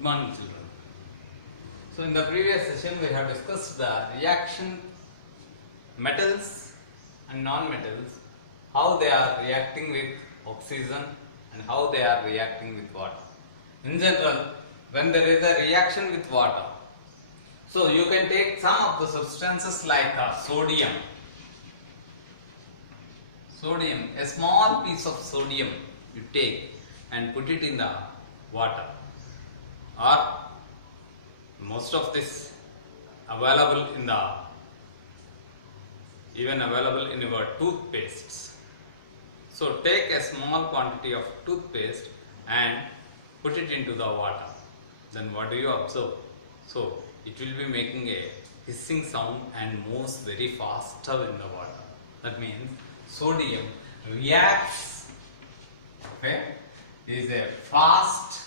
Good morning, children. So in the previous session we have discussed the reaction metals and non-metals, how they are reacting with oxygen and how they are reacting with water. In general, when there is a reaction with water, so you can take some of the substances like sodium, a small piece of sodium you take and put it in the water, or most of this available in the even available in your toothpastes. So take a small quantity of toothpaste and put it into the water. Then what do you observe? So it will be making a hissing sound and moves very faster in the water. That means sodium reacts, okay, is a fast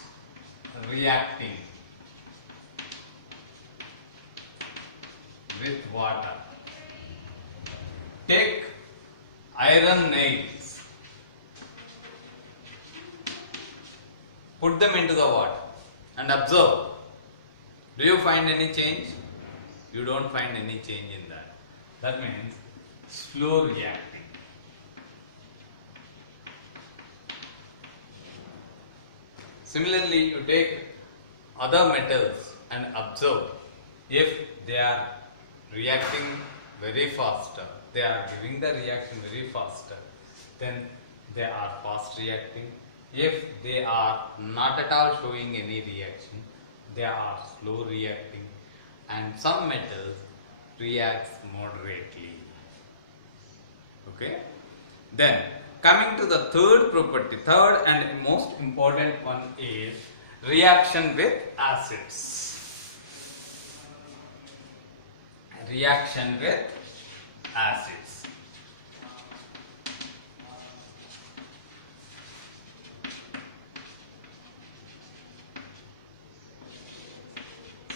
reacting with water. Take iron nails, put them into the water and observe. Do you find any change? You don't find any change in that. That means slow reacting. Similarly, you take other metals and observe if they are reacting very faster, they are giving the reaction very faster, then they are fast reacting. If they are not at all showing any reaction, they are slow reacting, and some metals reacts moderately. Okay? Then coming to the third property, third and most important one is reaction with acids. Reaction with acids.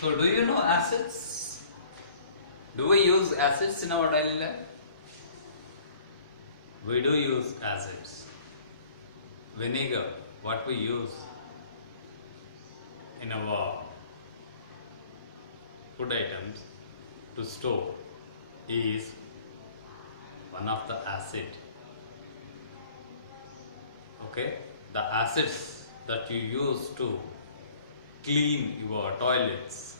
So do you know acids? Do we use acids in our daily life? We do use acids. Vinegar, what we use in our food items to store is one of the acid. Okay, the acids that you use to clean your toilets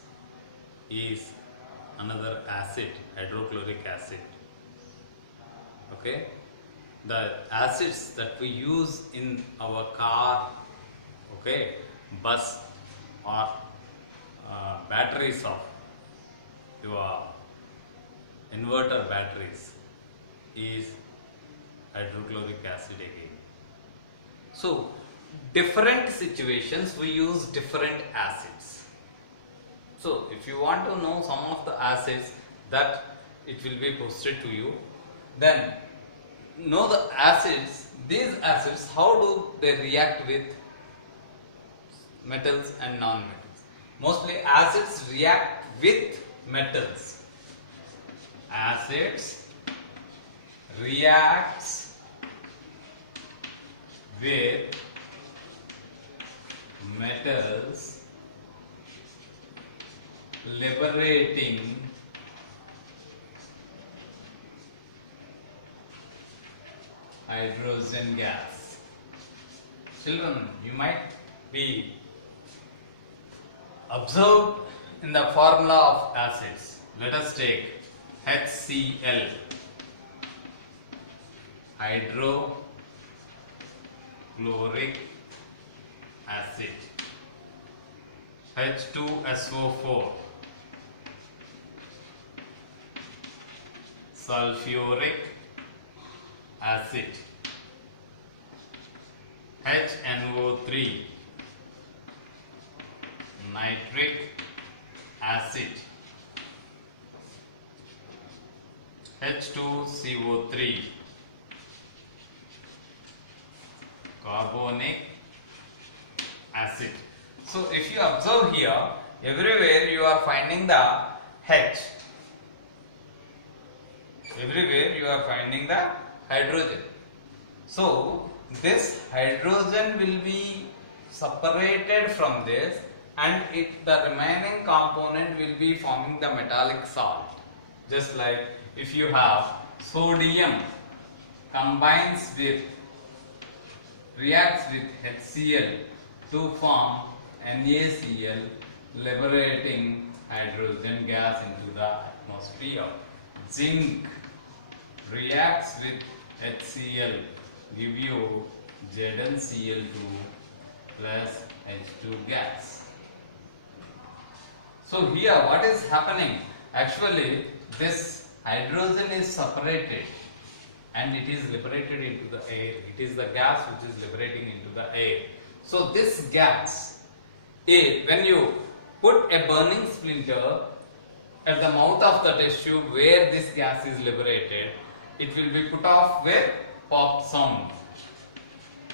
is another acid, hydrochloric acid. Okay, the acids that we use in our car, okay, bus or batteries of your inverter batteries is hydrochloric acid again. So different situations we use different acids. So if you want to know some of the acids that it will be posted to you, then know the acids, these acids, how do they react with metals and non-metals. Mostly acids react with metals. Acids reacts with metals, liberating hydrogen gas. Children, you might be observed in the formula of acids. Let us take HCl, hydrochloric acid, H2SO4, sulfuric acid, HNO3, nitric acid, H2CO3, carbonic acid. So if you observe here, everywhere you are finding the H. Everywhere you are finding the hydrogen. So this hydrogen will be separated from this and the remaining component will be forming the metallic salt. Just like if you have sodium combines with, reacts with HCl to form NaCl, liberating hydrogen gas into the atmosphere. Zinc reacts with HCl, give you ZnCl2 plus H2 gas. So here what is happening? Actually this hydrogen is separated and it is liberated into the air. It is the gas which is liberating into the air. So this gas, when you put a burning splinter at the mouth of the test tube where this gas is liberated, it will be put off with pop sound.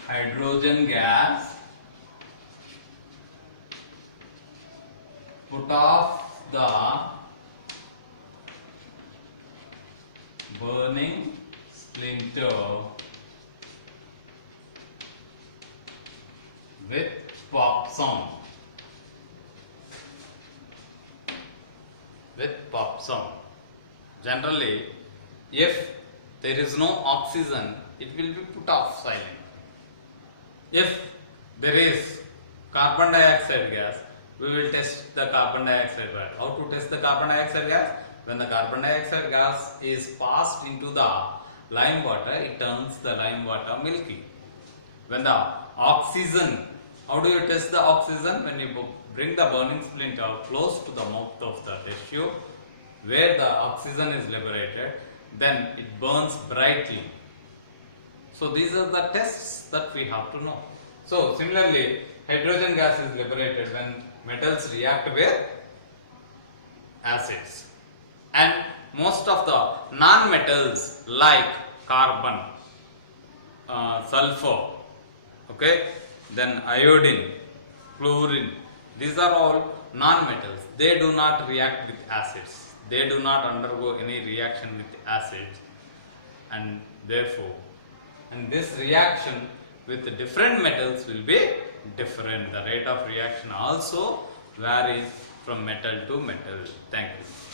Hydrogen gas put off the burning splinter with pop sound. With pop sound. Generally, if there is no oxygen, it will be put off silent. If there is carbon dioxide gas, we will test the carbon dioxide gas. How to test the carbon dioxide gas? When the carbon dioxide gas is passed into the lime water, it turns the lime water milky. When the oxygen, how do you test the oxygen? When you bring the burning splinter close to the mouth of the test tube where the oxygen is liberated, then it burns brightly. So these are the tests that we have to know. So similarly, hydrogen gas is liberated when metals react with acids. And most of the non-metals like carbon, sulfur, okay, then iodine, chlorine, these are all non-metals. They do not react with acids. They do not undergo any reaction with acids, and therefore, and this reaction with the different metals will be different. The rate of reaction also varies from metal to metal. Thank you.